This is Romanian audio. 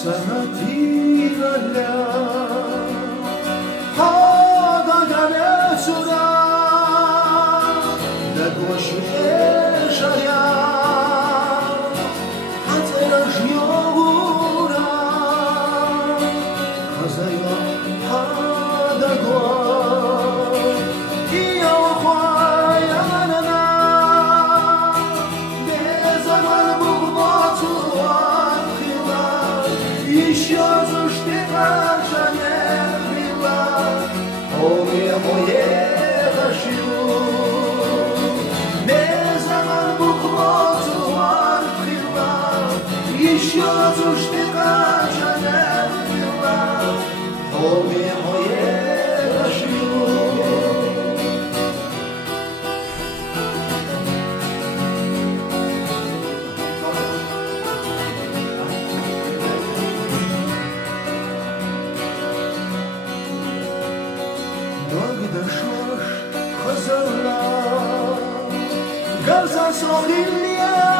Sanatila Hada galesura Da goshesha Hatera jyogura Khazaya hada go Iyo khoyanana Bezaman bughbatu Еще зашпигаша не крила, Омия моего не заман бухлоту открыла, Еще зашпигаша не крила, Омия моего Dogdaşoş hazırla Gaza soğilya